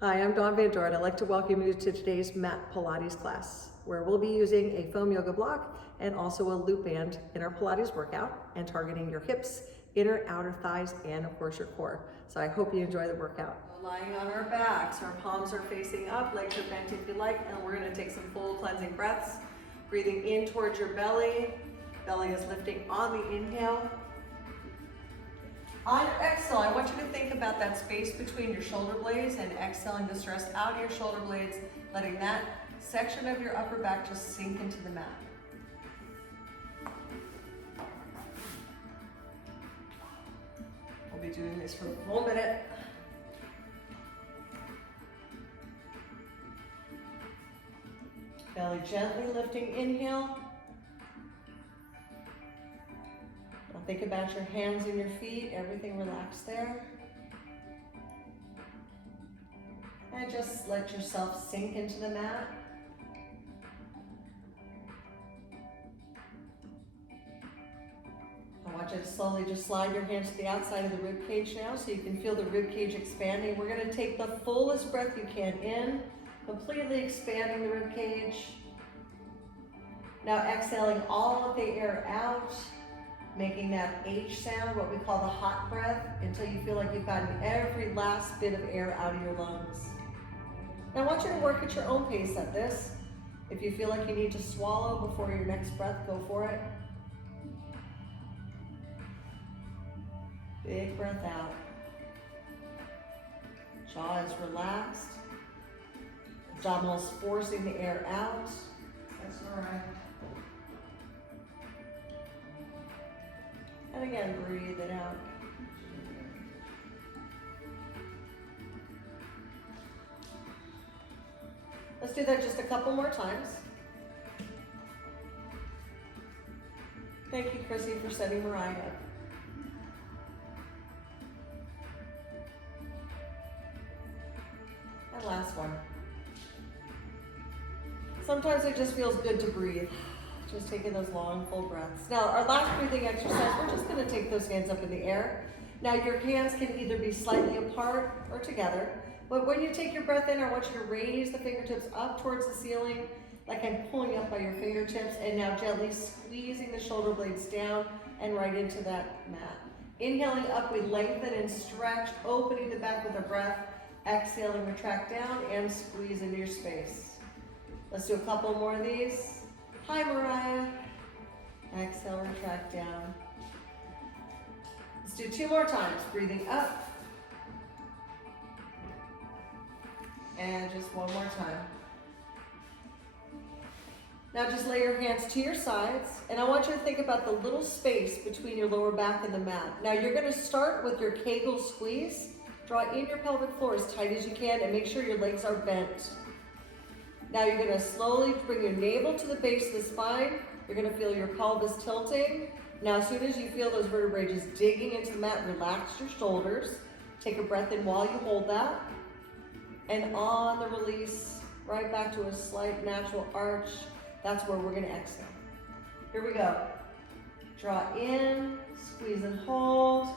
Hi, I'm Dawn Van Doren. I'd like to welcome you to today's Mat Pilates class, where we'll be using a foam yoga block and also a loop band in our Pilates workout and targeting your hips, inner, outer thighs, and of course your core. So I hope you enjoy the workout. Lying on our backs, our palms are facing up, legs are bent if you like, and we're gonna take some full cleansing breaths. Breathing in towards your belly. Belly is lifting on the inhale. On your exhale, I want you to think about that space between your shoulder blades and exhaling the stress out of your shoulder blades, letting that section of your upper back just sink into the mat. We'll be doing this for a full minute. Belly gently lifting, inhale. Think about your hands and your feet, everything relaxed there. And just let yourself sink into the mat. I want you to slowly just slide your hands to the outside of the rib cage now so you can feel the rib cage expanding. We're going to take the fullest breath you can in, completely expanding the rib cage. Now exhaling all of the air out. Making that H sound, what we call the hot breath, until you feel like you've gotten every last bit of air out of your lungs. Now I want you to work at your own pace at this. If you feel like you need to swallow before your next breath, go for it. Big breath out. Jaw is relaxed. Abdominals forcing the air out. That's all right. And again, breathe it out. Let's do that just a couple more times. Thank you, Chrissy, for setting Mariah up. And last one. Sometimes it just feels good to breathe. Just taking those long, full breaths. Now, our last breathing exercise, we're just gonna take those hands up in the air. Now, your hands can either be slightly apart or together, but when you take your breath in, I want you to raise the fingertips up towards the ceiling, like I'm pulling up by your fingertips, and now gently squeezing the shoulder blades down and right into that mat. Inhaling up, we lengthen and stretch, opening the back with a breath. Exhaling, retract down and squeeze into your space. Let's do a couple more of these. Hi, Mariah. Exhale, retract down. Let's do 2 more times. Breathing up. And just 1 more time. Now just lay your hands to your sides, and I want you to think about the little space between your lower back and the mat. Now you're gonna start with your Kegel squeeze. Draw in your pelvic floor as tight as you can and make sure your legs are bent. Now you're gonna slowly bring your navel to the base of the spine. You're gonna feel your pelvis tilting. Now as soon as you feel those vertebrae just digging into the mat, relax your shoulders. Take a breath in while you hold that. And on the release, right back to a slight natural arch. That's where we're gonna exhale. Here we go. Draw in, squeeze and hold.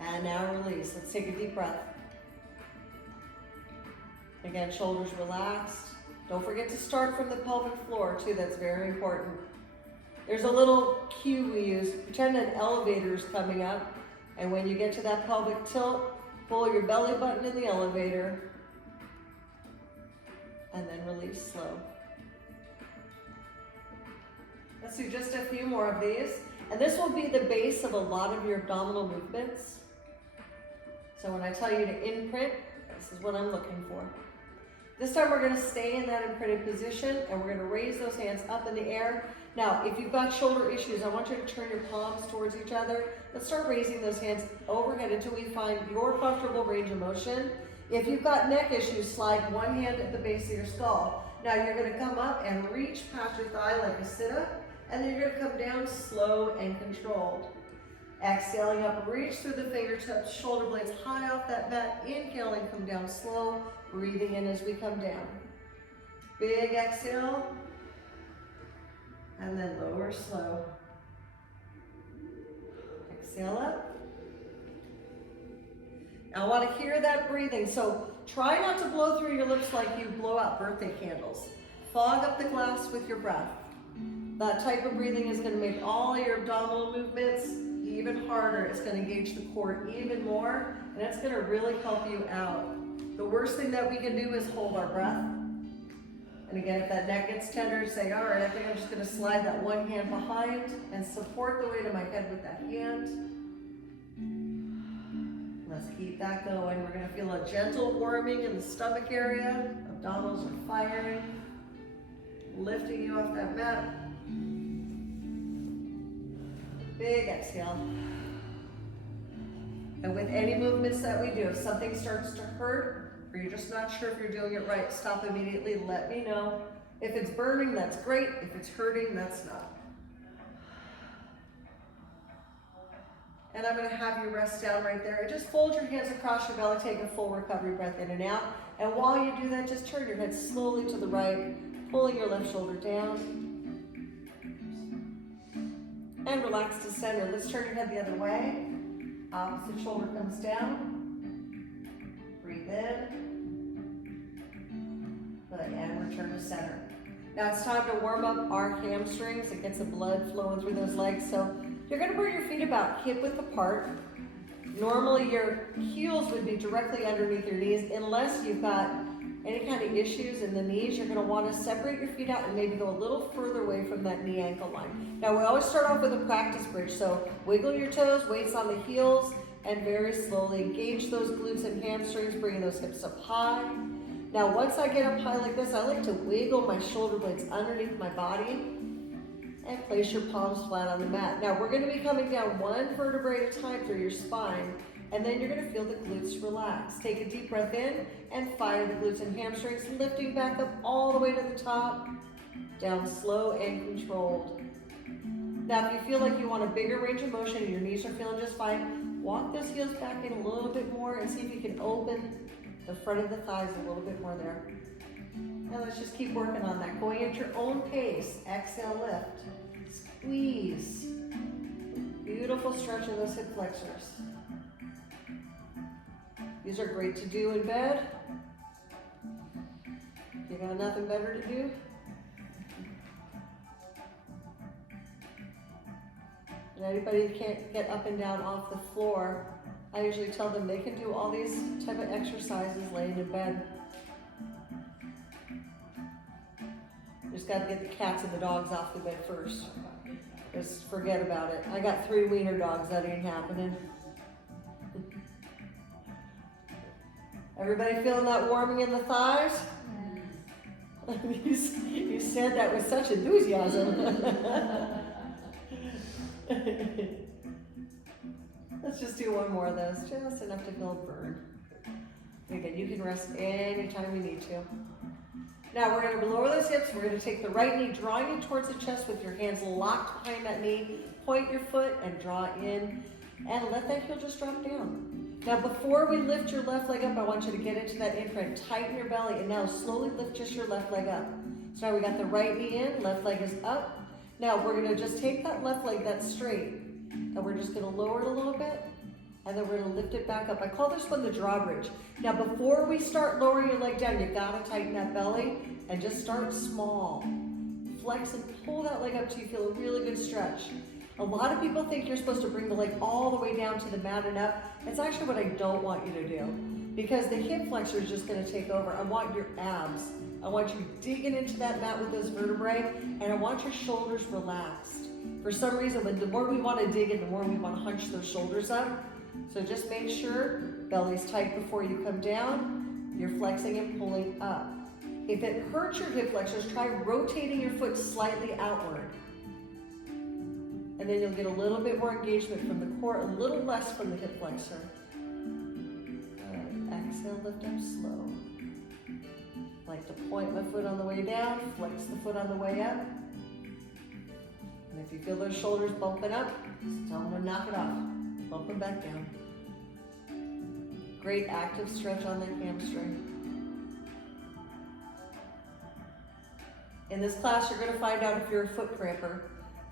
And now release. Let's take a deep breath. Again, shoulders relaxed. Don't forget to start from the pelvic floor too, that's very important. There's a little cue we use. Pretend an elevator is coming up, and when you get to that pelvic tilt, pull your belly button in the elevator, and then release slow. Let's do just a few more of these, and this will be the base of a lot of your abdominal movements. So when I tell you to imprint, this is what I'm looking for. This time we're gonna stay in that imprinted position, and we're gonna raise those hands up in the air. Now, if you've got shoulder issues, I want you to turn your palms towards each other. Let's start raising those hands overhead until we find your comfortable range of motion. If you've got neck issues, slide one hand at the base of your skull. Now you're gonna come up and reach past your thigh like a sit-up, and then you're gonna come down slow and controlled. Exhaling up, reach through the fingertips, shoulder blades high off that mat. Inhaling, come down slow. Breathing in as we come down. Big exhale. And then lower slow. Exhale up. I want to hear that breathing. So try not to blow through your lips like you blow out birthday candles. Fog up the glass with your breath. That type of breathing is going to make all your abdominal movements even harder. It's going to engage the core even more, and it's going to really help you out. The worst thing that we can do is hold our breath. And again, if that neck gets tender, say, all right, I think I'm just going to slide that one hand behind and support the weight of my head with that hand. Let's keep that going. We're going to feel a gentle warming in the stomach area. Abdominals are firing, lifting you off that mat. Big exhale. And with any movements that we do, if something starts to hurt, or you're just not sure if you're doing it right, stop immediately, let me know. If it's burning, that's great. If it's hurting, that's not. And I'm going to have you rest down right there. And just fold your hands across your belly, take a full recovery breath in and out. And while you do that, just turn your head slowly to the right, pulling your left shoulder down. And relax to center. Let's turn your head the other way. Opposite shoulder comes down. Breathe in. And return to center. Now it's time to warm up our hamstrings. It gets the blood flowing through those legs. So you're going to bring your feet about hip width apart. Normally your heels would be directly underneath your knees. Unless you've got any kind of issues in the knees, you're going to want to separate your feet out and maybe go a little further away from that knee ankle line. Now we always start off with a practice bridge. So wiggle your toes, weights on the heels, and very slowly engage those glutes and hamstrings, bringing those hips up high. Now, once I get up high like this, I like to wiggle my shoulder blades underneath my body and place your palms flat on the mat. Now, we're going to be coming down one vertebrae at a time through your spine, and then you're going to feel the glutes relax. Take a deep breath in and fire the glutes and hamstrings, lifting back up all the way to the top, down slow and controlled. Now, if you feel like you want a bigger range of motion and your knees are feeling just fine, walk those heels back in a little bit more and see if you can open the front of the thighs a little bit more there. Now let's just keep working on that. Going at your own pace. Exhale, lift. Squeeze. Beautiful stretch of those hip flexors. These are great to do in bed. If you got nothing better to do. And anybody that can't get up and down off the floor, I usually tell them they can do all these type of exercises laying in bed. Just got to get the cats and the dogs off the bed first. Just forget about it. I got 3 wiener dogs, that ain't happening. Everybody feeling that warming in the thighs? You said that with such enthusiasm. Let's just do one more of those, just enough to feel a burn. Again, you can rest anytime you need to. Now we're going to lower those hips. We're going to take the right knee, drawing it towards the chest with your hands locked behind that knee. Point your foot and draw in, and let that heel just drop down. Now before we lift your left leg up, I want you to get into that imprint. Tighten your belly, and now slowly lift just your left leg up. So now we got the right knee in, left leg is up. Now we're going to just take that left leg that's straight, and we're just going to lower it a little bit, and then we're going to lift it back up. I call this one the drawbridge. Now before we start lowering your leg down, you got to tighten that belly and just start small. Flex and pull that leg up till you feel a really good stretch. A lot of people think you're supposed to bring the leg all the way down to the mat and up. It's actually what I don't want you to do, because the hip flexor is just going to take over. I want your abs. I want you digging into that mat with those vertebrae, and I want your shoulders relaxed. For some reason, the more we want to dig in, the more we want to hunch those shoulders up. So just make sure belly's tight before you come down. You're flexing and pulling up. If it hurts your hip flexors, try rotating your foot slightly outward. And then you'll get a little bit more engagement from the core, a little less from the hip flexor. Good. Exhale, lift up slow. Like to point my foot on the way down, flex the foot on the way up. And if you feel those shoulders bumping up, just tell them to knock it off. Bump them back down. Great active stretch on the hamstring. In this class, you're going to find out if you're a foot cramper.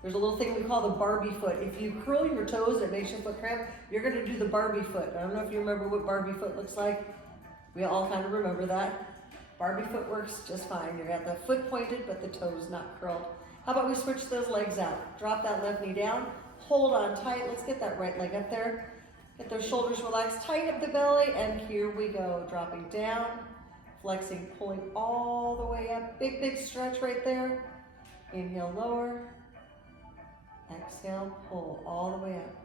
There's a little thing we call the Barbie foot. If you curl your toes, it makes your foot cramp. You're gonna do the Barbie foot. I don't know if you remember what Barbie foot looks like. We all kind of remember that. Barbie foot works just fine. You got the foot pointed, but the toes not curled. How about we switch those legs out? Drop that left knee down, hold on tight. Let's get that right leg up there. Get those shoulders relaxed, tighten up the belly, and here we go. Dropping down, flexing, pulling all the way up. Big, big stretch right there. Inhale, lower. Exhale, pull all the way up.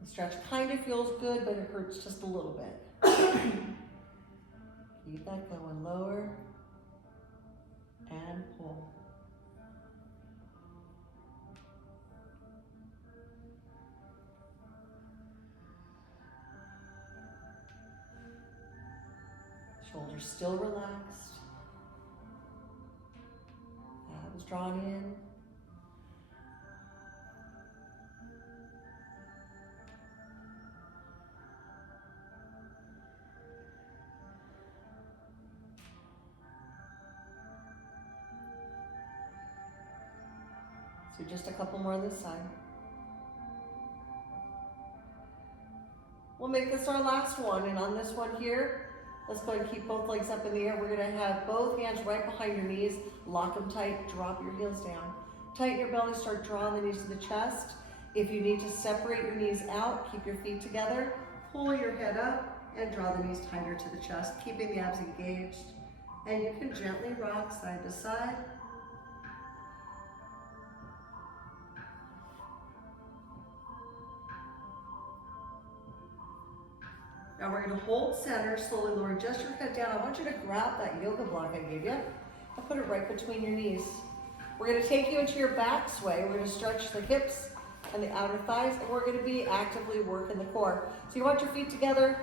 The stretch kind of feels good, but it hurts just a little bit. Keep that going, lower and pull. Shoulders still relaxed. Elbows drawn in. So just a couple more on this side. We'll make this our last one, and on this one here, let's go ahead and keep both legs up in the air. We're gonna have both hands right behind your knees, lock them tight, drop your heels down. Tighten your belly, start drawing the knees to the chest. If you need to separate your knees out, keep your feet together, pull your head up, and draw the knees tighter to the chest, keeping the abs engaged. And you can gently rock side to side. Now we're going to hold center, slowly lower just your head down. I want you to grab that yoga block I gave you and put it right between your knees. We're going to take you into your back sway. We're going to stretch the hips and the outer thighs, and we're going to be actively working the core. So you want your feet together,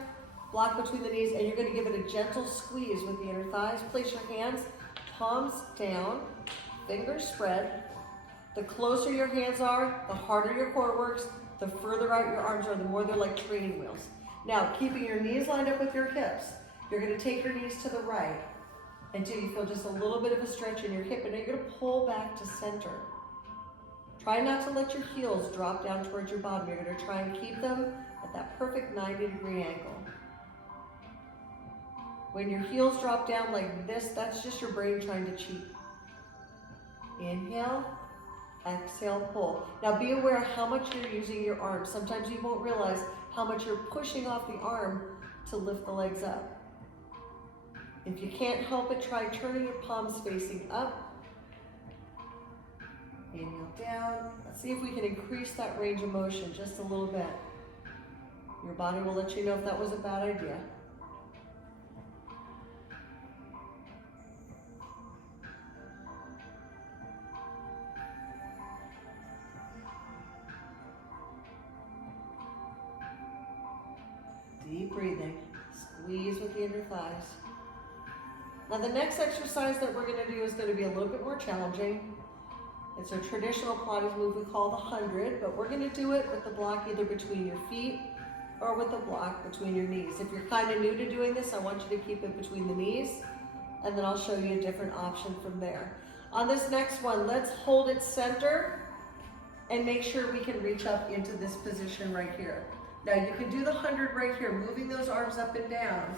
block between the knees, and you're going to give it a gentle squeeze with the inner thighs. Place your hands, palms down, fingers spread. The closer your hands are, the harder your core works. The further out your arms are, the more they're like training wheels. Now, keeping your knees lined up with your hips, you're going to take your knees to the right until you feel just a little bit of a stretch in your hip, and then you're going to pull back to center. Try not to let your heels drop down towards your bottom. You're going to try and keep them at that perfect 90-degree angle. When your heels drop down like this, that's just your brain trying to cheat. Inhale, exhale, pull. Now be aware of how much you're using your arms. Sometimes you won't realize how much you're pushing off the arm to lift the legs up. If you can't help it, try turning your palms facing up. Inhale down. Let's see if we can increase that range of motion just a little bit. Your body will let you know if that was a bad idea. Deep breathing, squeeze with the inner thighs. Now the next exercise that we're going to do is going to be a little bit more challenging. It's a traditional Pilates move we call the 100, but we're going to do it with the block either between your feet or with the block between your knees. If you're kind of new to doing this, I want you to keep it between the knees, and then I'll show you a different option from there. On this next one, let's hold it center and make sure we can reach up into this position right here. Now you can do the 100 right here, moving those arms up and down,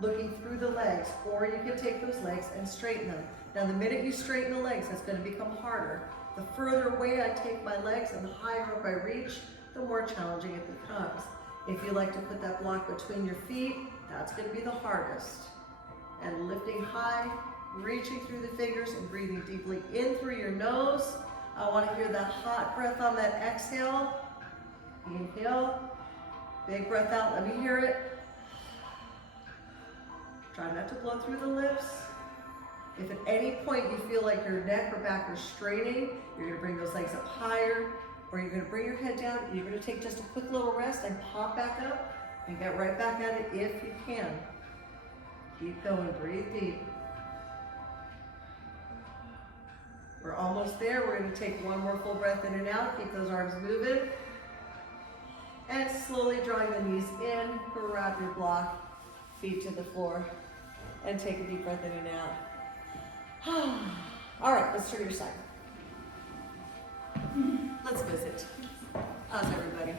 looking through the legs, or you can take those legs and straighten them. Now the minute you straighten the legs, it's going to become harder. The further away I take my legs and the higher up I reach, the more challenging it becomes. If you like to put that block between your feet, that's going to be the hardest. And lifting high, reaching through the fingers and breathing deeply in through your nose. I want to hear that hot breath on that exhale. Inhale. Big breath out, let me hear it. Try not to blow through the lips. If at any point you feel like your neck or back are straining, you're going to bring those legs up higher, or you're going to bring your head down, and you're going to take just a quick little rest and pop back up and get right back at it if you can. Keep going, breathe deep. We're almost there. We're going to take one more full breath in and out. Keep those arms moving. And slowly drawing the knees in, grab your block, feet to the floor. And take a deep breath in and out. All right, let's turn your side. Let's visit. How's everybody?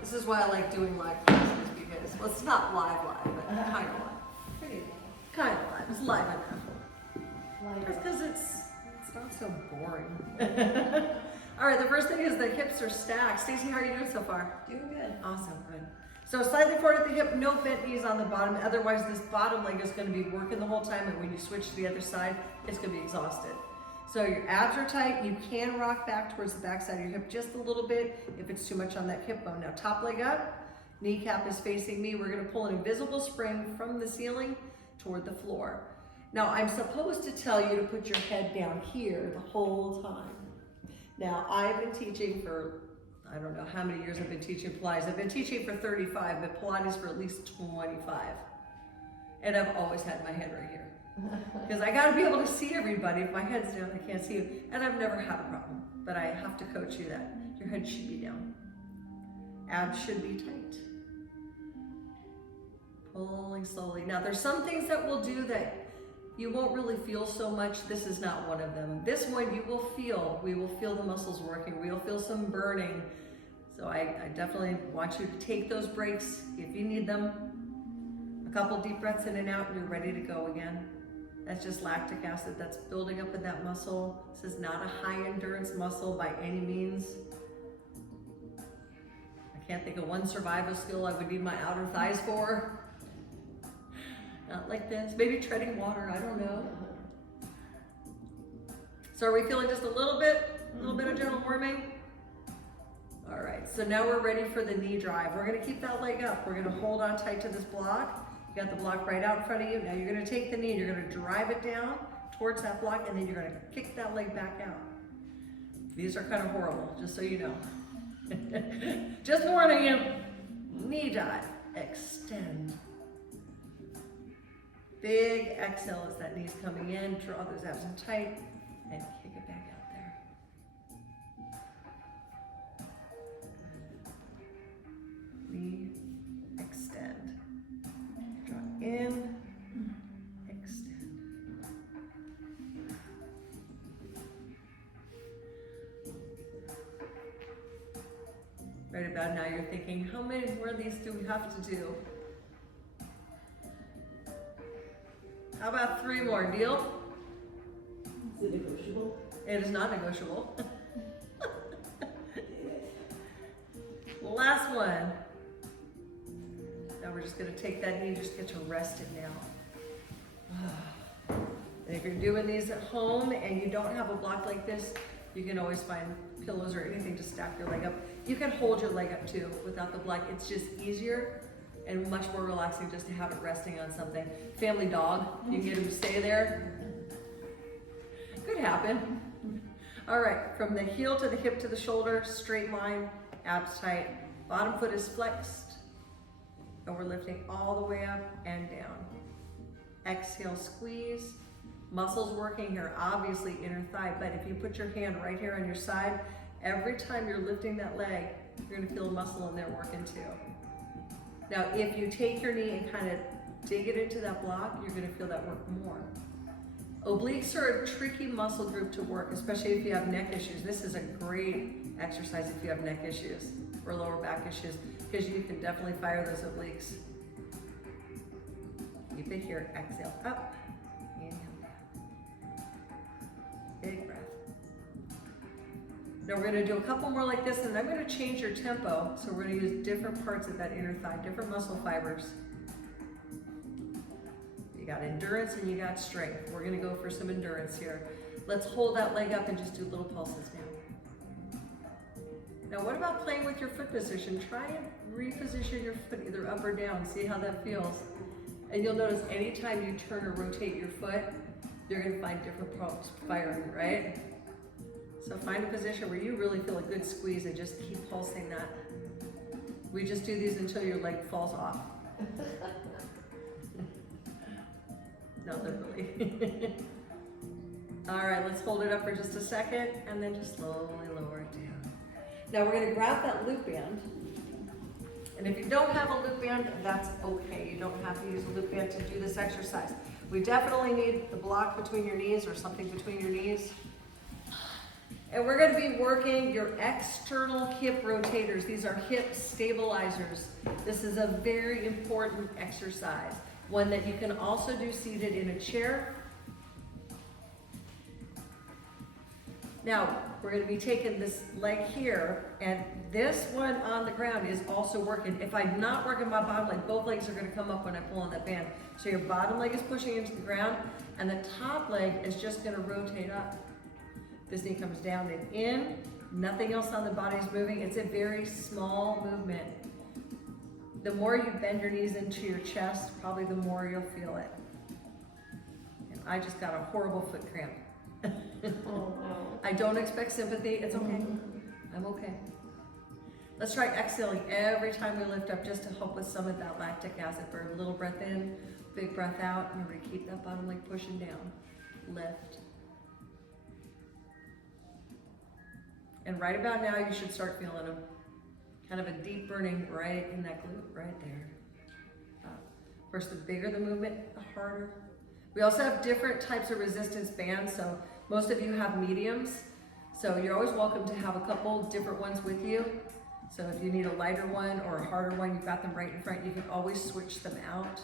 This is why I like doing live classes, because, well, it's not live, but kind of live. Pretty Kind of live. It's live enough. Just because it's not so boring. All right, the first thing is the hips are stacked. Stacey, how are you doing so far? Doing good. Awesome, good. So slightly forward at the hip, no bent knees on the bottom. Otherwise, this bottom leg is going to be working the whole time, and when you switch to the other side, it's going to be exhausted. So your abs are tight. You can rock back towards the back side of your hip just a little bit if it's too much on that hip bone. Now, top leg up, kneecap is facing me. We're going to pull an invisible spring from the ceiling toward the floor. Now, I'm supposed to tell you to put your head down here the whole time. Now, I've been teaching for, I don't know how many years I've been teaching Pilates. I've been teaching for 35, but Pilates for at least 25. And I've always had my head right here. Because I gotta be able to see everybody. If my head's down, I can't see you. And I've never had a problem, but I have to coach you that your head should be down. Abs should be tight. Pulling slowly. Now, there's some things that we'll do that you won't really feel so much. This is not one of them. This one you will feel. We will feel the muscles working. We will feel some burning. So I definitely want you to take those breaks if you need them. A couple deep breaths in and out and you're ready to go again. That's just lactic acid that's building up in that muscle. This is not a high endurance muscle by any means. I can't think of one survival skill I would need my outer thighs for. Not like this. Maybe treading water, I don't know. So are we feeling just a little bit of gentle warming? All right, so now we're ready for the knee drive. We're gonna keep that leg up. We're gonna hold on tight to this block. You got the block right out in front of you. Now you're gonna take the knee and you're gonna drive it down towards that block, and then you're gonna kick that leg back out. These are kind of horrible, just so you know. Just warning you. Knee dive, extend. Big exhale as that knee's coming in. Draw those abs in tight and kick it back out there. Knee, extend. Draw in, extend. Right about now you're thinking, how many more of these do we have to do? How about 3 more? Deal? Is it negotiable? It is not negotiable. Last one. Now we're just going to take that knee, just get to rest it now. And if you're doing these at home and you don't have a block like this, you can always find pillows or anything to stack your leg up. You can hold your leg up too without the block. It's just easier and much more relaxing just to have it resting on something. Family dog, you can get him to stay there. Could happen. All right, from the heel to the hip to the shoulder, straight line, abs tight. Bottom foot is flexed. And we're lifting all the way up and down. Exhale, squeeze. Muscles working here, obviously inner thigh, but if you put your hand right here on your side, every time you're lifting that leg, you're gonna feel a muscle in there working too. Now, if you take your knee and kind of dig it into that block, you're gonna feel that work more. Obliques are a tricky muscle group to work, especially if you have neck issues. This is a great exercise if you have neck issues or lower back issues, because you can definitely fire those obliques. Keep it here, exhale, up, inhale, down. Big breath. Now we're gonna do a couple more like this, and I'm gonna change your tempo. So we're gonna use different parts of that inner thigh, different muscle fibers. You got endurance and you got strength. We're gonna go for some endurance here. Let's hold that leg up and just do little pulses now. Now what about playing with your foot position? Try and reposition your foot either up or down, see how that feels. And you'll notice anytime you turn or rotate your foot, you're gonna find different pulse firing, right? So find a position where you really feel a good squeeze and just keep pulsing that. We just do these until your leg falls off. Not literally. All right, let's hold it up for just a second and then just slowly lower it down. Now we're gonna grab that loop band And if you don't have a loop band, that's okay. You don't have to use a loop band to do this exercise. We definitely need the block between your knees or something between your knees. And we're going to be working your external hip rotators. These are hip stabilizers. This is a very important exercise, one that you can also do seated in a chair. Now, we're going to be taking this leg here, and this one on the ground is also working. If I'm not working my bottom leg, both legs are going to come up when I pull on that band. So your bottom leg is pushing into the ground, and the top leg is just going to rotate up. This knee comes down and in. Nothing else on the body is moving. It's a very small movement. The more you bend your knees into your chest, probably the more you'll feel it. And I just got a horrible foot cramp. Oh no. I don't expect sympathy. It's okay. I'm okay. Let's try exhaling every time we lift up just to help with some of that lactic acid burn. A little breath in, big breath out. Remember to keep that bottom leg pushing down. Lift. And right about now, you should start feeling them. Kind of a deep burning right in that glute, right there. Of course, the bigger the movement, the harder. We also have different types of resistance bands. So most of you have mediums. So you're always welcome to have a couple different ones with you. So if you need a lighter one or a harder one, you've got them right in front. You can always switch them out.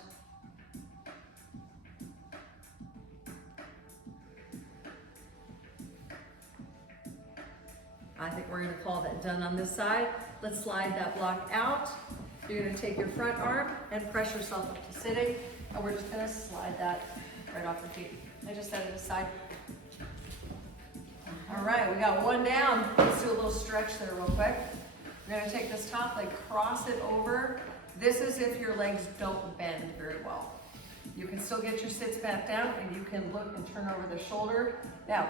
I think we're going to call that done on this side. Let's slide that block out. You're going to take your front arm and press yourself up to sitting, and we're just going to slide that right off your feet. I just set it aside. All right, we got one down. Let's do a little stretch there real quick. We're going to take this top leg, cross it over. This is if your legs don't bend very well. You can still get your sits back down, and you can look and turn over the shoulder. Now,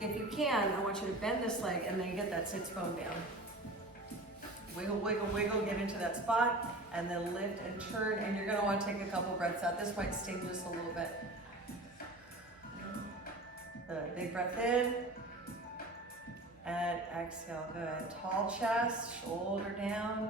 if you can, I want you to bend this leg and then get that sits bone down. Wiggle, wiggle, wiggle, get into that spot, and then lift and turn, and you're gonna wanna take a couple breaths out. This might sting just a little bit. Big breath in, and exhale, good. Tall chest, shoulder down.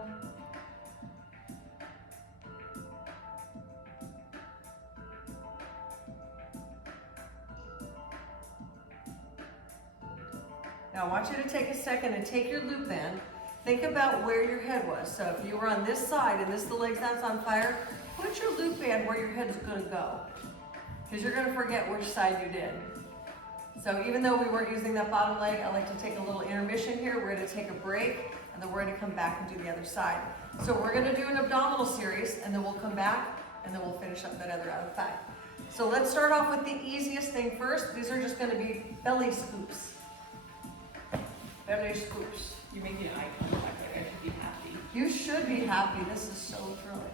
Now I want you to take a second and take your loop band. Think about where your head was. So if you were on this side and this is the leg that's on fire, put your loop band where your head is gonna go. Because you're gonna forget which side you did. So even though we weren't using that bottom leg, I like to take a little intermission here. We're gonna take a break, and then we're gonna come back and do the other side. So we're gonna do an abdominal series, and then we'll come back, and then we'll finish up that other thigh. So let's start off with the easiest thing first. These are just gonna be belly scoops. Belly scoops. You're making eye contact, like I should be happy. You should be happy. This is so thrilling.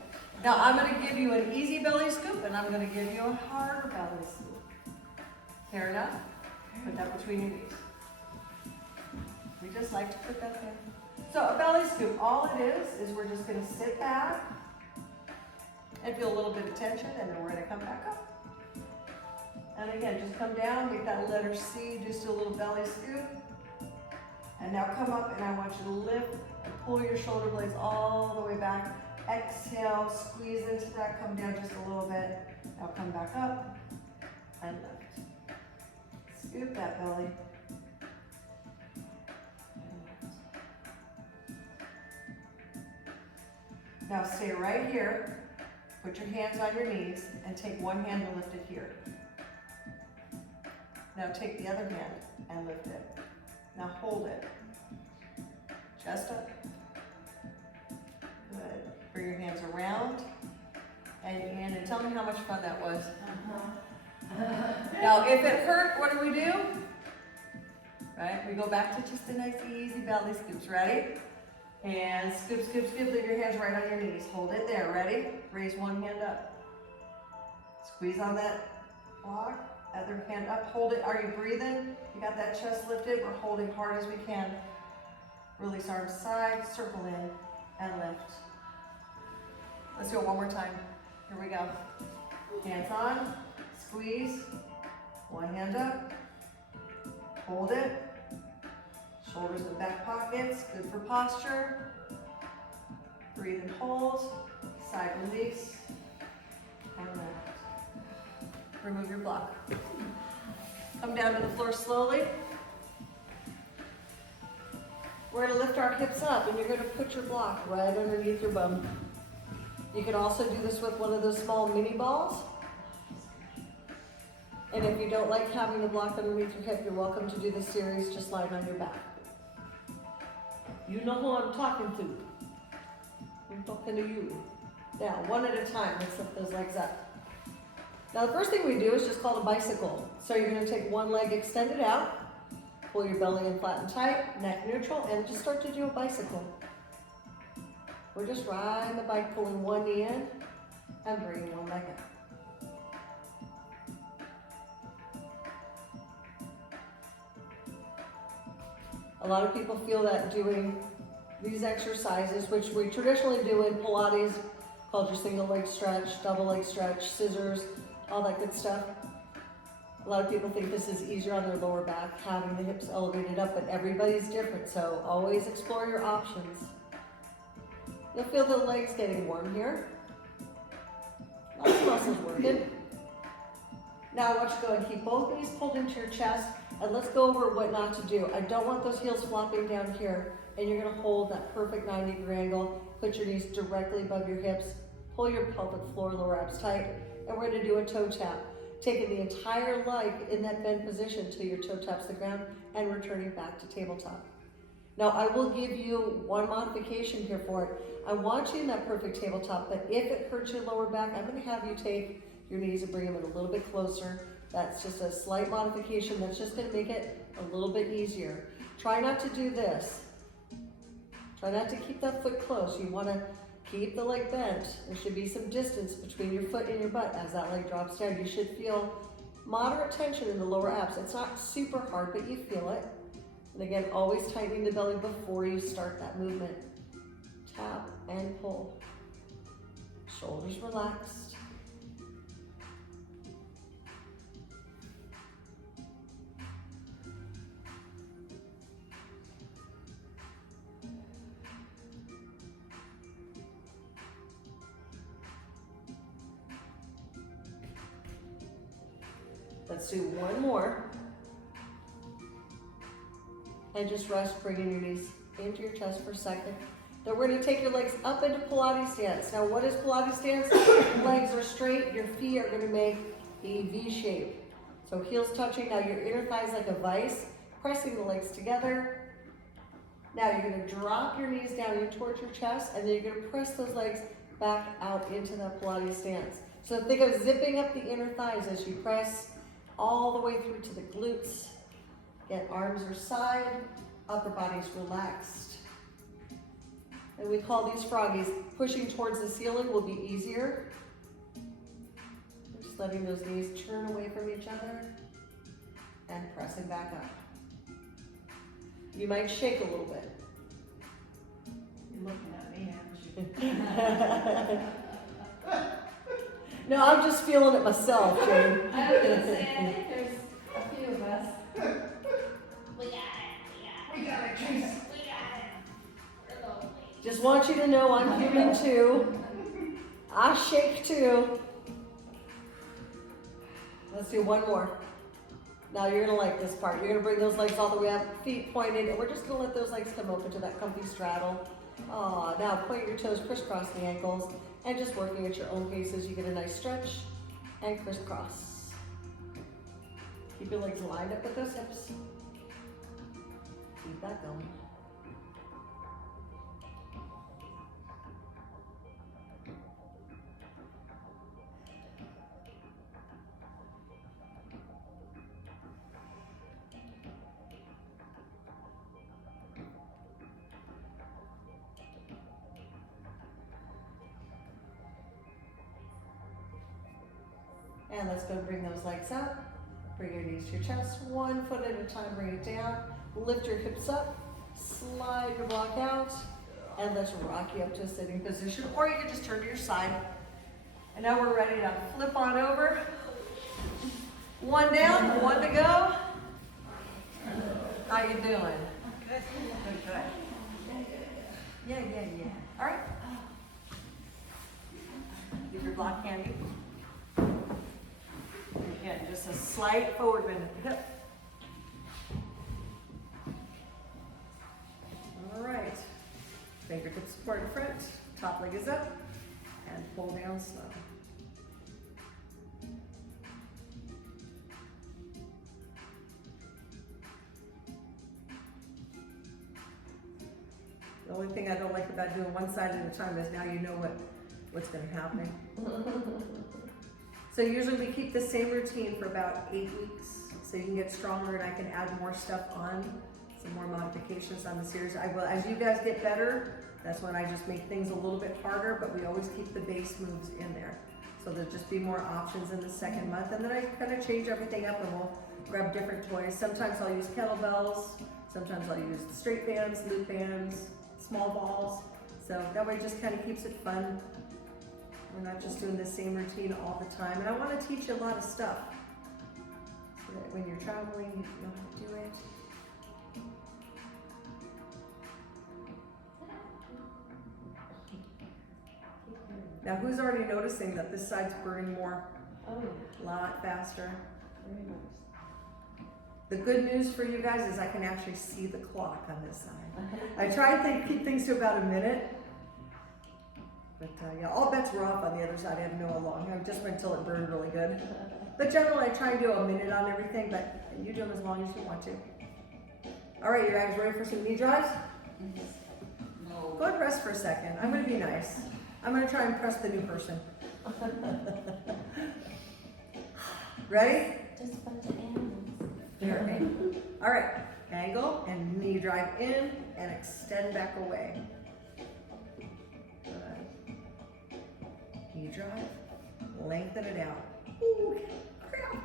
Now I'm going to give you an easy belly scoop, and I'm going to give you a harder belly scoop. Fair enough? Put that between your knees. We just like to put that there. So a belly scoop, all it is we're just going to sit back and feel a little bit of tension, and then we're going to come back up. And again, just come down, make that letter C, just a little belly scoop. And now come up, and I want you to lift and pull your shoulder blades all the way back. Exhale, squeeze into that, come down just a little bit. Now come back up and lift. Scoop that belly. Now stay right here. Put your hands on your knees and take one hand and lift it here. Now take the other hand and lift it. Now hold it. Chest up. Good. Bring your hands around and in, and tell me how much fun that was. Now, if it hurt, what do? Right? We go back to just a nice, easy belly scoops. Ready? And scoop, scoop, scoop. Leave your hands right on your knees. Hold it there. Ready? Raise one hand up. Squeeze on that block. Other hand up, hold it. Are you breathing? You got that chest lifted? We're holding hard as we can. Release arms side, circle in, and lift. Let's do it one more time. Here we go. Hands on, squeeze, one hand up, hold it. Shoulders in back pockets, good for posture. Breathe and hold. Side release. And left. Remove your block. Come down to the floor slowly. We're going to lift our hips up and you're going to put your block right underneath your bum. You can also do this with one of those small mini balls. And if you don't like having the block underneath your hip, you're welcome to do this series just lying on your back. You know who I'm talking to. I'm talking to you. Now, one at a time, let's lift those legs up. Now the first thing we do is just called a bicycle. So you're going to take one leg extended out, pull your belly in flat and tight, neck neutral, and just start to do a bicycle. We're just riding the bike, pulling one knee in and bringing one leg out. A lot of people feel that doing these exercises, which we traditionally do in Pilates, called your single leg stretch, double leg stretch, scissors, all that good stuff. A lot of people think this is easier on their lower back, having the hips elevated up, but everybody's different, so always explore your options. You'll feel the legs getting warm here. Lots of muscles working. Now I want you to go and keep both knees pulled into your chest, and let's go over what not to do. I don't want those heels flopping down here, and you're gonna hold that perfect 90-degree angle. Put your knees directly above your hips. Pull your pelvic floor, lower abs tight, and we're gonna do a toe tap. Taking the entire leg in that bend position till your toe taps the ground and returning back to tabletop. Now I will give you one modification here for it. I want you in that perfect tabletop, but if it hurts your lower back, I'm gonna have you take your knees and bring them in a little bit closer. That's just a slight modification that's just gonna make it a little bit easier. Try not to do this. Try not to keep that foot close. You wanna keep the leg bent. There should be some distance between your foot and your butt as that leg drops down. You should feel moderate tension in the lower abs. It's not super hard, but you feel it. And again, always tightening the belly before you start that movement. Tap and pull. Shoulders relaxed. Let's do one more. And just rest, bringing your knees into your chest for a second. Then we're gonna take your legs up into Pilates stance. Now what is Pilates stance? Legs are straight, your feet are gonna make a V shape. So heels touching, now your inner thighs like a vice, pressing the legs together. Now you're gonna drop your knees down in towards your chest, and then you're gonna press those legs back out into that Pilates stance. So think of zipping up the inner thighs as you press all the way through to the glutes. Get arms are side, upper body's relaxed. And we call these froggies. Pushing towards the ceiling will be easier. Just letting those knees turn away from each other and pressing back up. You might shake a little bit. You're looking at me, aren't you? No, I'm just feeling it myself, Jane. I was gonna say, I think there's a few of us. We got it, Trace. We're lonely. Just want you to know I'm human too. I shake too. Let's do one more. Now you're gonna like this part. You're gonna bring those legs all the way up, feet pointed, and we're just gonna let those legs come open to that comfy straddle. Now point your toes, crisscross the ankles, and just working at your own pace as you get a nice stretch and crisscross. Keep your legs lined up with those hips. Keep that going. And let's go bring those legs up. Bring your knees to your chest. One foot at a time, bring it down. Lift your hips up. Slide your block out. And let's rock you up to a sitting position. Or you can just turn to your side. And now we're ready to flip on over. One down, one to go. How you doing? Good. Good. Yeah. All right. block handy. Again, just a slight forward bend at the hip. All right. Fingertips support in front. Top leg is up. And pull down slow. The only thing I don't like about doing one side at a time is now you know what's going to happen. So usually we keep the same routine for about 8 weeks, so you can get stronger and I can add more stuff on, some more modifications on the series. I will, as you guys get better, that's when I just make things a little bit harder, but we always keep the base moves in there. So there'll just be more options in the second month, and then I kind of change everything up and we'll grab different toys. Sometimes I'll use kettlebells, sometimes I'll use straight bands, loop bands, small balls. So that way it just kind of keeps it fun. We're not just doing the same routine all the time. And I want to teach you a lot of stuff so that when you're traveling, you know how to do it. Now, who's already noticing that this side's burning more? Oh, A lot faster. very nice. The good news for you guys is I can actually see the clock on this side. I try and keep things to about a minute. But yeah, all bets were off on the other side. I didn't know how long. I just went until it burned really good. But generally, I try and do a minute on everything, but you do them as long as you want to. All right, you guys ready for some knee drives? No. Go ahead and rest for a second. I'm going to be nice. I'm going to try and press the new person. Ready? Just a bunch of animals. Very. All right, angle and knee drive in and extend back away. Good. Knee drive, lengthen it out. Ooh, crap.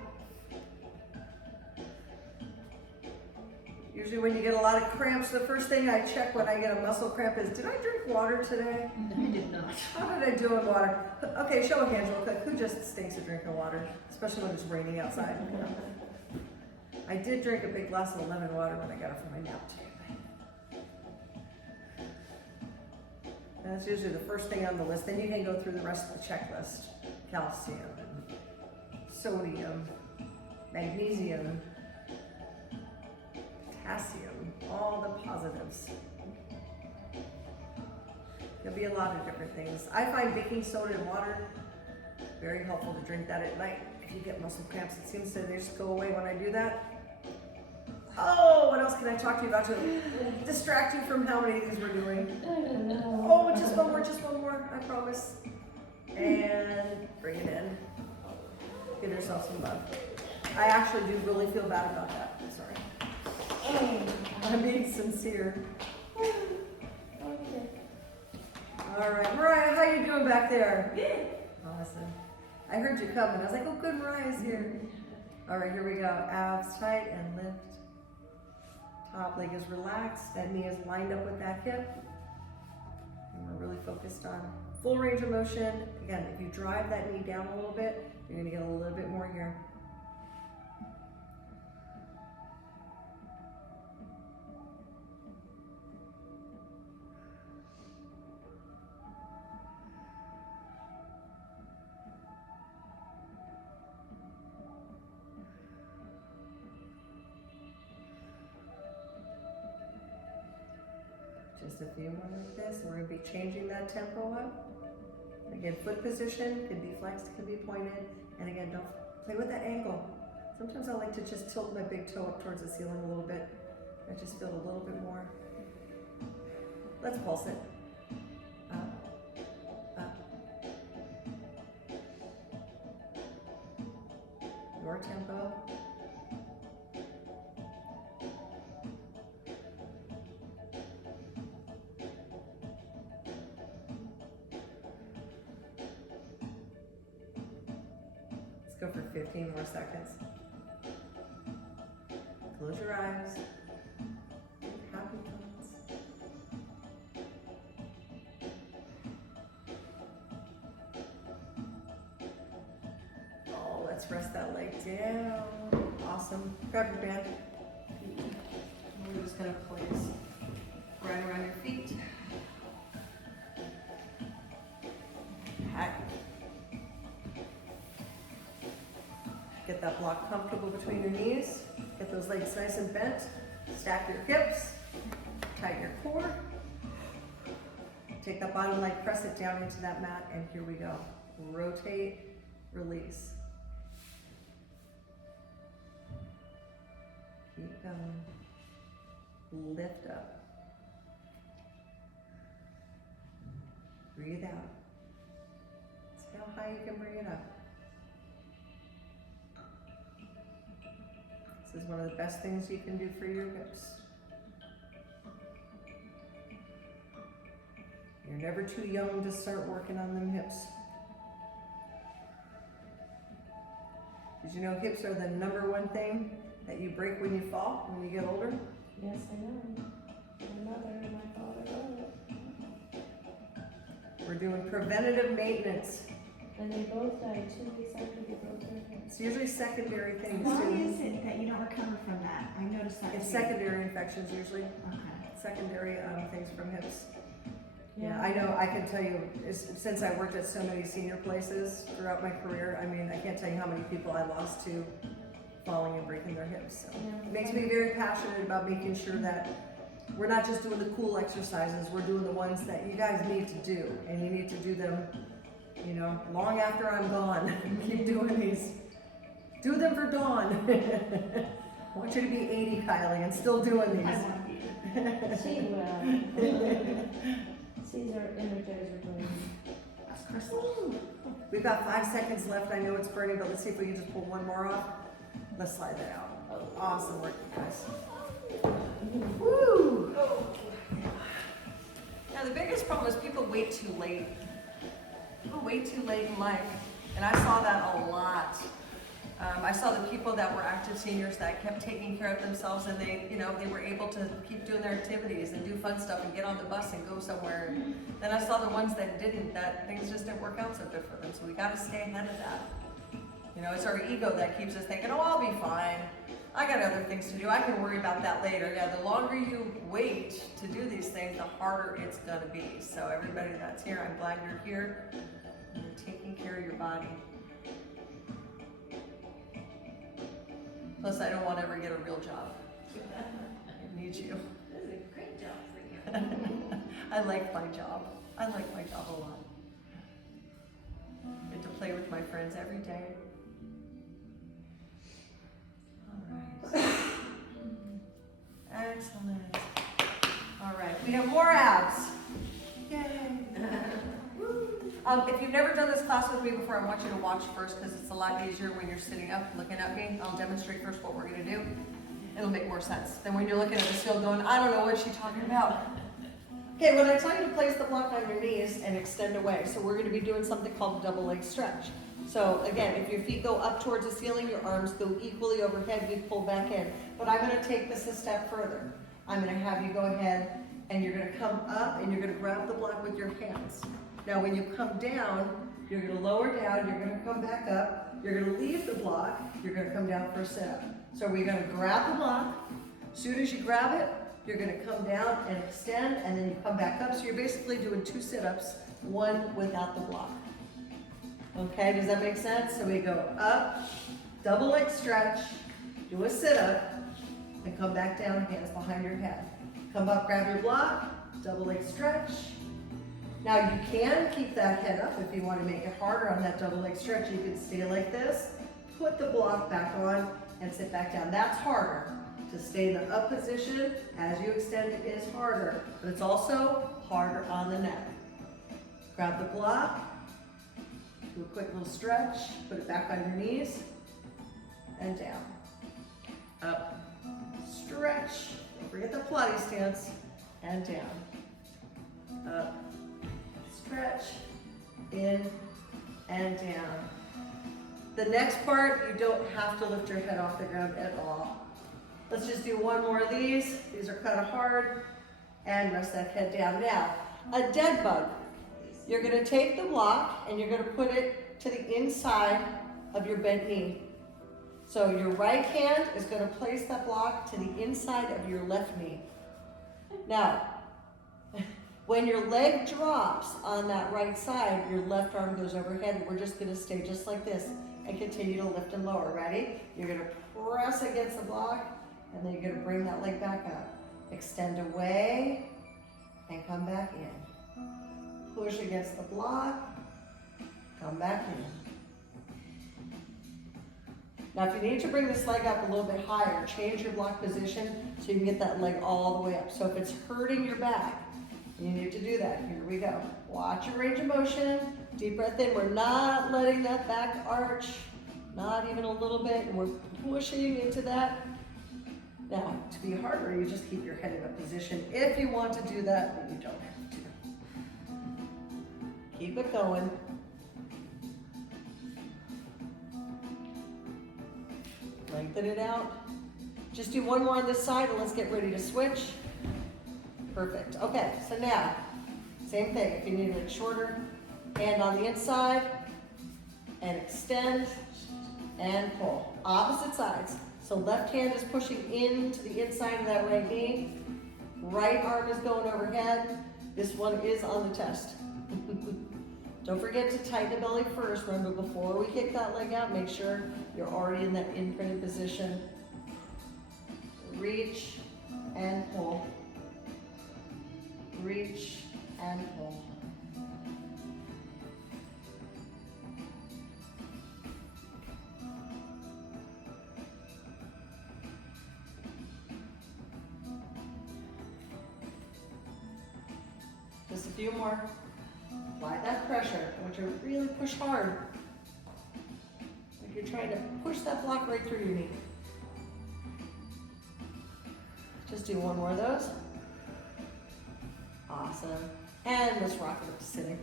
Usually when you get a lot of cramps, the first thing I check when I get a muscle cramp is, did I drink water today? I did not. How did I do in water? Okay, show of hands real quick. Who just stinks of drinking water, especially when it's raining outside? I did drink a big glass of lemon water when I got up from my nap today. That's usually the first thing on the list. Then you can go through the rest of the checklist. Calcium, sodium, magnesium, potassium, all the positives. There'll be a lot of different things. I find baking soda and water very helpful to drink that at night. If you get muscle cramps, it seems to they just go away when I do that. Oh, what else can I talk to you about to distract you from how many of these we're doing? I don't know. Oh, just one more, I promise. And bring it in. Give yourself some love. I actually do really feel bad about that. I'm sorry. I'm being sincere. Okay. All right, Mariah, how you doing back there? Good. Awesome. I heard you coming. I was like, oh, good, Mariah's here. All right, here we go. Abs tight and lift. Top leg is relaxed. That knee is lined up with that hip. And we're really focused on full range of motion. Again, if you drive that knee down a little bit, you're gonna get a little bit more here. Just a few more like this. We're going to be changing that tempo up. Again, foot position can be flexed, can be pointed. And again, don't play with that angle. Sometimes I like to just tilt my big toe up towards the ceiling a little bit. I just feel a little bit more. Let's pulse it. Up, up. Your tempo. Go for 15 more seconds. Close your eyes. Happy thoughts. Oh, let's rest that leg down. Awesome. Grab your band. We're just going to place right around your feet. Happy. that block comfortable between your knees. Get those legs nice and bent. Stack your hips. Tighten your core. Take that bottom leg, press it down into that mat, and here we go. Rotate, release. Keep going. Lift up. Breathe out. See how high you can bring it up. This is one of the best things you can do for your hips. You're never too young to start working on them hips. Did you know hips are the #1 thing that you break when you fall, when you get older? Yes, I know. My mother and my father wrote it. We're doing preventative maintenance. And they both died 2 weeks after they broke their hips. It's usually secondary things Why too. is it that you don't recover from that? I noticed that It's too. secondary infections usually. Okay. Secondary things from hips. Yeah, I know, I can tell you, since I worked at so many senior places throughout my career, I mean, I can't tell you how many people I lost to falling and breaking their hips. So it makes me very passionate about making sure that we're not just doing the cool exercises, we're doing the ones that you guys need to do, and you need to do them, you know, long after I'm gone. Keep doing these. Do them for Dawn. I want you to be 80, Kylie, and still doing I these. want you. She will. Caesar Energizer Bunny. That's Crystal. We've got 5 seconds left. I know it's burning, but let's see if we can just pull one more off. Let's slide that out. Awesome work, you guys. Woo! Now the biggest problem is people wait too late. People wait too late in life, and I saw that a lot. I saw the people that were active seniors that kept taking care of themselves, and they, you know, they were able to keep doing their activities and do fun stuff and get on the bus and go somewhere. And then I saw the ones that didn't, that things just didn't work out so good for them. So we got to stay ahead of that. You know, it's our ego that keeps us thinking, oh, I'll be fine. I got other things to do. I can worry about that later. Yeah, the longer you wait to do these things, the harder it's going to be. So everybody that's here, I'm glad you're here. You're taking care of your body. Plus, I don't want to ever get a real job. I need you. This is a great job for you. I like my job. I like my job a lot. I get to play with my friends every day. All right. Excellent. All right, we have more abs. Yay. If you've never done this class with me before, I want you to watch first because it's a lot easier when you're sitting up looking at me. I'll demonstrate first what we're going to do. It'll make more sense than when you're looking at this field going, I don't know what she's talking about. Okay, when I tell you to place the block on your knees and extend away, so we're going to be doing something called a double leg stretch. So again, if your feet go up towards the ceiling, your arms go equally overhead, you pull back in. But I'm going to take this a step further. I'm going to have you go ahead and you're going to come up and you're going to grab the block with your hands. Now when you come down, you're going to lower down, you're going to come back up, you're going to leave the block, you're going to come down for a sit-up. So we're going to grab the block. As soon as you grab it, you're going to come down and extend, and then you come back up. So you're basically doing 2 sit-ups, one without the block. Okay, does that make sense? So we go up, double leg stretch, do a sit-up, and come back down, hands behind your head. Come up, grab your block, double leg stretch. Now you can keep that head up if you want to make it harder on that double leg stretch. You can stay like this, put the block back on, and sit back down. That's harder. To stay in the up position as you extend it is harder, but it's also harder on the neck. Grab the block, do a quick little stretch, put it back on your knees, and down. Up, stretch, don't forget the Pilates stance, and down. Up, stretch, in, and down. The next part, you don't have to lift your head off the ground at all. Let's just do one more of these. These are kind of hard. And rest that head down. Now, a dead bug. You're going to take the block and you're going to put it to the inside of your bent knee. So your right hand is going to place that block to the inside of your left knee. Now, when your leg drops on that right side, your left arm goes overhead. We're just going to stay just like this. and continue to lift and lower. Ready? You're gonna press against the block, and then you're gonna bring that leg back up. Extend away, and come back in. Push against the block, come back in. Now, if you need to bring this leg up a little bit higher, change your block position so you can get that leg all the way up. So if it's hurting your back, you need to do that. Here we go. Watch your range of motion. Deep breath in. We're not letting that back arch, not even a little bit, and we're pushing into that. Now, to be harder, you just keep your head in a position if you want to do that, but you don't have to. Keep it going. Lengthen it out. Just do one more on this side and let's get ready to switch. Perfect. Okay, so now, same thing. If you need it shorter, hand on the inside, and extend, and pull. Opposite sides. So left hand is pushing into the inside of that right knee. Right arm is going overhead. This one is on the test. Don't forget to tighten the belly first. Remember, before we kick that leg out, make sure you're already in that imprinted position. Reach and pull. Reach and pull. Just a few more. Apply that pressure. I want you to really push hard. Like you're trying to push that block right through your knee. Just do one more of those. Awesome. And let's rock it up to sitting.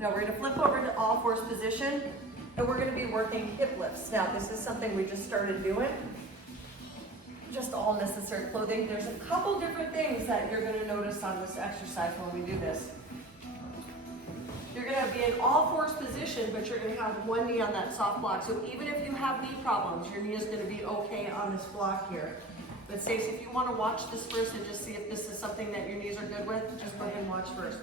Now we're going to flip over to all fours position, and we're going to be working hip lifts. Now this is something we just started doing. Just all necessary clothing. There's a couple different things that you're going to notice on this exercise when we do this. You're going to be in all fours position, but you're going to have one knee on that soft block. So even if you have knee problems, your knee is going to be okay on this block here. But Stacey, if you want to watch this first and just see if this is something that your knees are good with, just go ahead and watch first.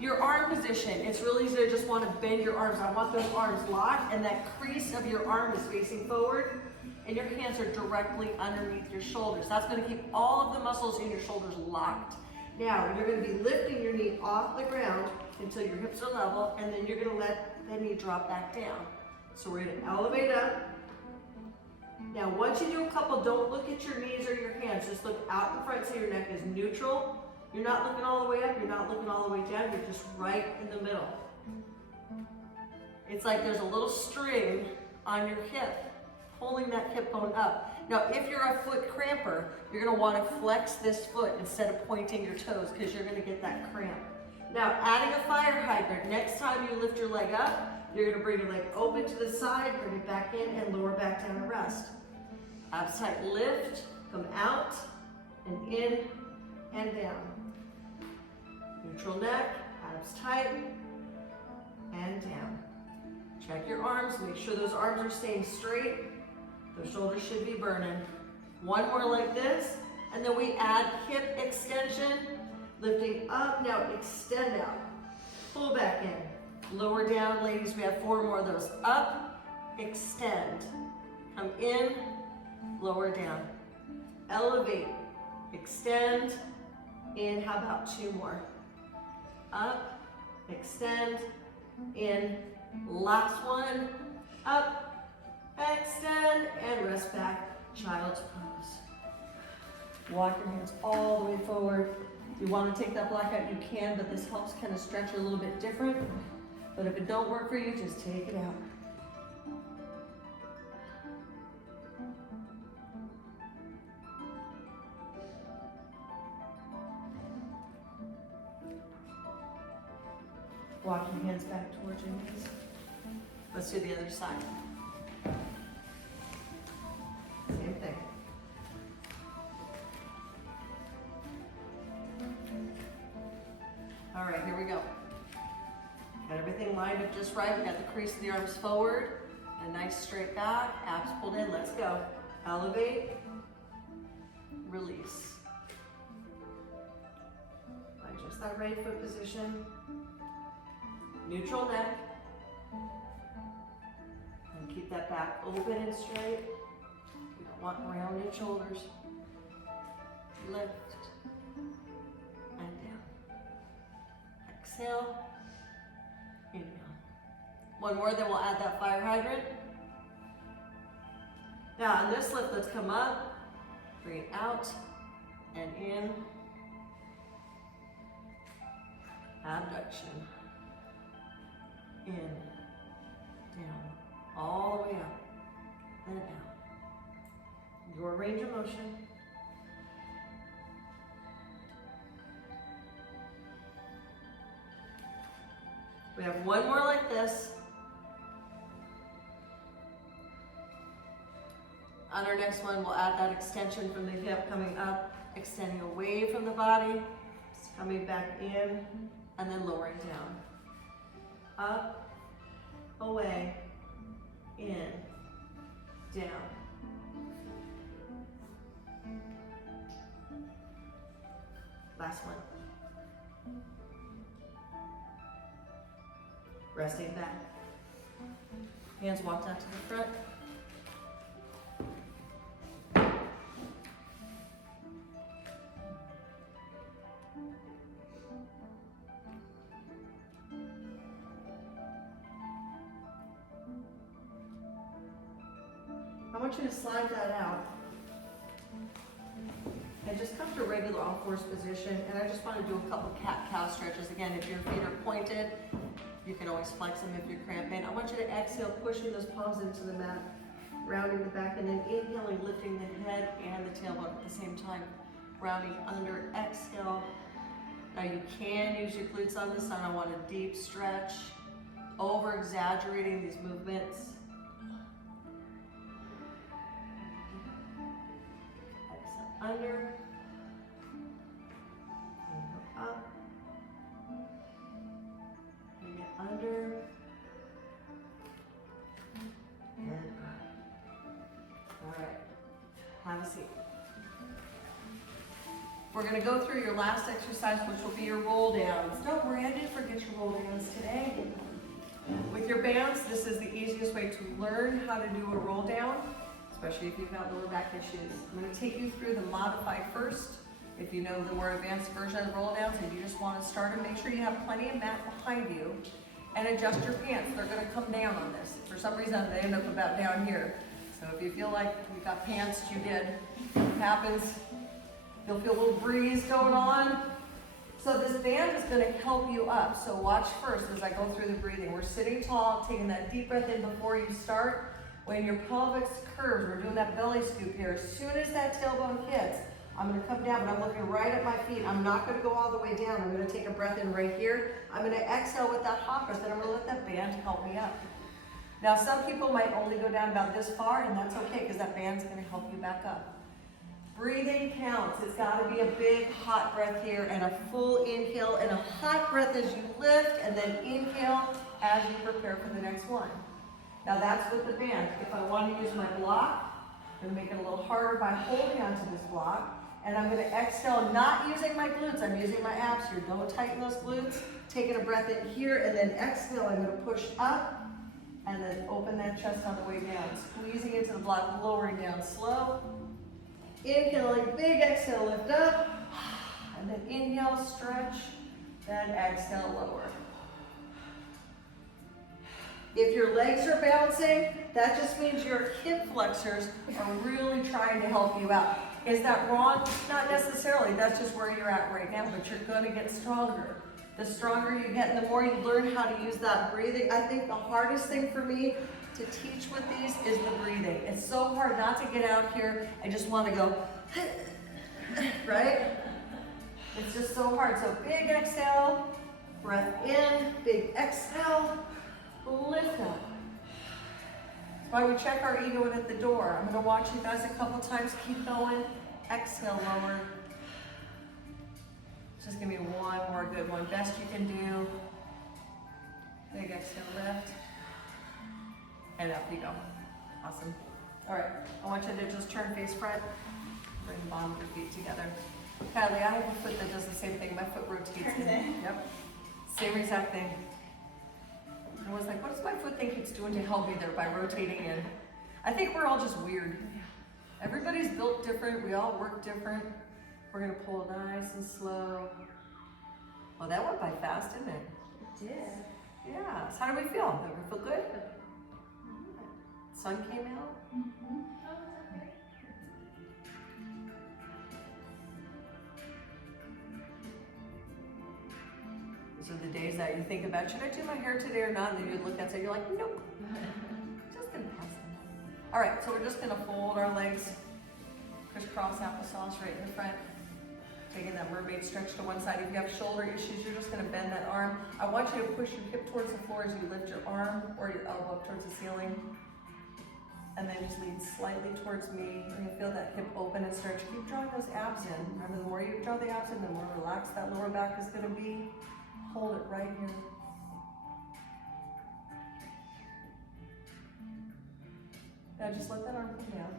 Your arm position, it's really easy to just want to bend your arms. I want those arms locked, and that crease of your arm is facing forward, and your hands are directly underneath your shoulders. That's going to keep all of the muscles in your shoulders locked. Now, you're going to be lifting your knee off the ground until your hips are level, and then you're going to let the knee drop back down. So we're going to elevate up. Now, once you do a couple, don't look at your knees or your hands. Just look out in front so your neck is neutral. You're not looking all the way up. You're not looking all the way down. You're just right in the middle. It's like there's a little string on your hip, pulling that hip bone up. Now, if you're a foot cramper, you're going to want to flex this foot instead of pointing your toes because you're going to get that cramp. Now, adding a fire hydrant. Next time you lift your leg up, you're going to bring your leg open to the side, bring it back in, and lower back down to rest. Abs tight, lift, come out, and in, and down. Neutral neck, abs tight, and down. Check your arms, make sure those arms are staying straight. Those shoulders should be burning. One more like this, and then we add hip extension, lifting up, now extend out. Pull back in, lower down, ladies, we have 4 more of those. Up, extend, come in, lower down. Elevate, extend, in, how about 2 more? Up, extend, in, last one, up, extend, and rest back, child's pose. Walk your hands all the way forward. If you want to take that block out, you can, but this helps kind of stretch a little bit different. But if it don't work for you, just take it out. Walk your hands back towards your knees. Let's do the other side. Same thing. All right, here we go. Got everything lined up just right. We got the crease of the arms forward, a nice straight back, abs pulled in. Let's go. Elevate, release. Find just that right foot position. Neutral neck. And keep that back open and straight. You don't want rounded shoulders. Lift and down. Exhale, inhale. One more, then we'll add that fire hydrant. Now on this lift, let's come up, bring it out and in. Abduction. In, down, all the way up, and down. Your range of motion. We have one more like this. On our next one, we'll add that extension from the hip coming up, extending away from the body, coming back in, and then lowering down. Up, away, in, down. Last one. Resting back. Hands walked out to the front. I want you to slide that out and just come to a regular all-fours position. And I just want to do a couple cat-cow stretches. Again, if your feet are pointed, you can always flex them if you're cramping. I want you to exhale, pushing those palms into the mat, rounding the back, and then inhaling, lifting the head and the tailbone at the same time. Rounding under, exhale. Now you can use your glutes on this side. I want a deep stretch, over-exaggerating these movements. Exhale under, inhale up. Under and up. All right, have a seat. We're going to go through your last exercise, which will be your roll downs. Don't worry, I didn't forget your roll downs today. With your bands, this is the easiest way to learn how to do a roll down, especially if you've got lower back issues. I'm going to take you through the modified first. If you know the more advanced version of roll downs and you just want to start them, make sure you have plenty of mat behind you. And adjust your pants. They're going to come down on this. For some reason, they end up about down here. So if you feel like you got pants, you did. It happens. You'll feel a little breeze going on. So this band is going to help you up. So watch first as I go through the breathing. We're sitting tall, taking that deep breath in before you start. When your pelvis curves, we're doing that belly scoop here. As soon as that tailbone hits, I'm going to come down, but I'm looking right at my feet. I'm not going to go all the way down. I'm going to take a breath in right here. I'm going to exhale with that hot breath, and I'm going to let that band help me up. Now, some people might only go down about this far, and that's okay, because that band's going to help you back up. Breathing counts. It's got to be a big hot breath here, and a full inhale, and a hot breath as you lift, and then inhale as you prepare for the next one. Now, that's with the band. If I want to use my block, I'm going to make it a little harder by holding onto this block. And I'm going to exhale, not using my glutes, I'm using my abs here. Don't tighten those glutes. Taking a breath in here, and then exhale, I'm going to push up, and then open that chest on the way down. Squeezing into the block, lowering down slow. Inhaling, big exhale, lift up. And then inhale, stretch, then exhale, lower. If your legs are bouncing, that just means your hip flexors are really trying to help you out. Is that wrong? Not necessarily. That's just where you're at right now, but you're going to get stronger. The stronger you get and the more you learn how to use that breathing. I think the hardest thing for me to teach with these is the breathing. It's so hard not to get out here and just want to go, right? It's just so hard. So big exhale, breath in, big exhale, lift up. That's why we check our ego in at the door. I'm going to watch you guys a couple times. Keep going. Exhale, lower. Just give me one more good one. Best you can do. Big exhale, lift. And up you go. Awesome. All right. I want you to just turn face front. Bring the bottom of your feet together. Kylie, I have a foot that does the same thing. My foot rotates. Yep. Same exact thing. I was like, what does my foot think it's doing to help me there by rotating in? I think we're all just weird. Everybody's built different, we all work different. We're gonna pull nice and slow. Well, that went by fast, didn't it? It did. Yeah, so how do we feel? Do we feel good? Sun came out? These are the days that you think about, should I do my hair today or not? And then you look outside, you're like, nope. Just gonna pass them. All right, so we're just gonna fold our legs, crisscross applesauce right in the front. Taking that mermaid stretch to one side. If you have shoulder issues, you're just gonna bend that arm. I want you to push your hip towards the floor as you lift your arm or your elbow up towards the ceiling. And then just lean slightly towards me. You're gonna feel that hip open and stretch. Keep drawing those abs in. Remember, the more you draw the abs in, the more relaxed that lower back is gonna be. Hold it right here. Now just let that arm come down.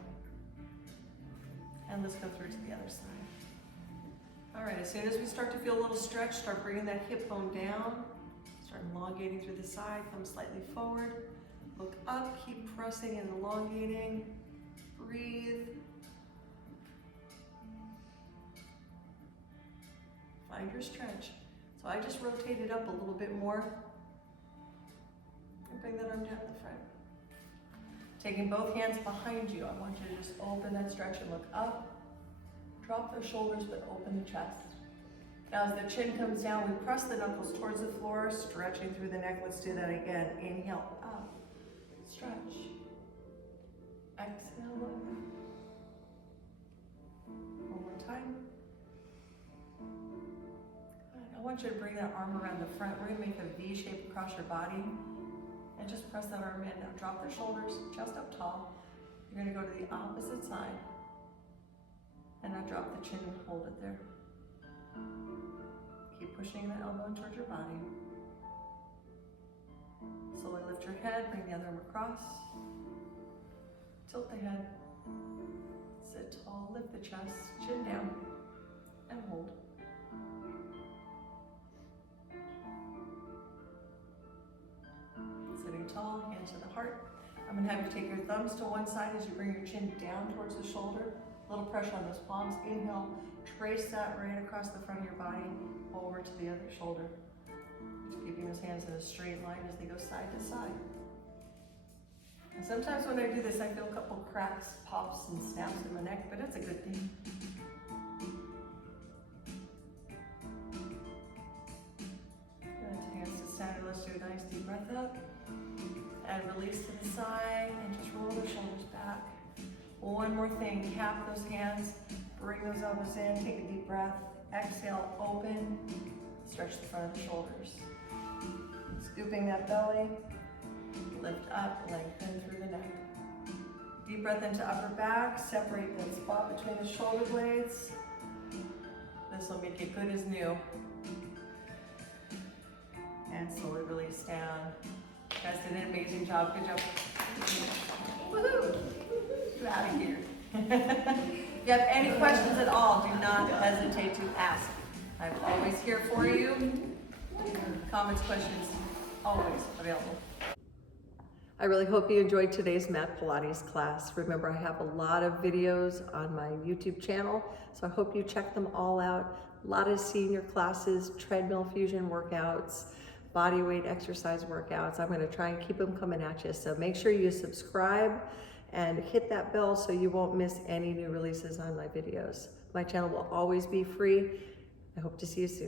And let's go through to the other side. All right, as soon as we start to feel a little stretch, start bringing that hip bone down. Start elongating through the side, come slightly forward. Look up, keep pressing and elongating. Breathe. Find your stretch. So I just rotated up a little bit more. And bring that arm down to the front. Taking both hands behind you, I want you to just open that stretch and look up. Drop the shoulders, but open the chest. Now as the chin comes down, we press the knuckles towards the floor, stretching through the neck. Let's do that again. Inhale, up, stretch. Exhale, open. One more time. Good. I want you to bring that arm around the front. We're gonna make a V shape across your body. And just press that arm in. Now drop the shoulders, chest up tall. You're gonna go to the opposite side. And now drop the chin and hold it there. Keep pushing the elbow towards your body. Slowly lift your head, bring the other arm across. Tilt the head. Sit tall, lift the chest, chin down, and hold. Sitting tall, hands to the heart. I'm gonna have you take your thumbs to one side as you bring your chin down towards the shoulder. A little pressure on those palms. Inhale, trace that right across the front of your body, over to the other shoulder. Just keeping those hands in a straight line as they go side to side. And sometimes when I do this, I feel a couple cracks, pops, and snaps in my neck, but it's a good thing. Good, hands to center. Let's do a nice deep breath up. And release to the side, and just roll the shoulders back. One more thing, tap those hands, bring those elbows in, take a deep breath, exhale, open, stretch the front of the shoulders. Scooping that belly, lift up, lengthen through the neck. Deep breath into upper back, separate that spot between the shoulder blades. This will make it good as new. And slowly release down. You guys did an amazing job, good job. Woohoo! Get out of here. If you have any questions at all, do not hesitate to ask. I'm always here for you. Comments, questions, always available. I really hope you enjoyed today's Mat Pilates class. Remember, I have a lot of videos on my YouTube channel, so I hope you check them all out. A lot of senior classes, treadmill fusion workouts, body weight exercise workouts. I'm gonna try and keep them coming at you. So make sure you subscribe and hit that bell so you won't miss any new releases on my videos. My channel will always be free. I hope to see you soon.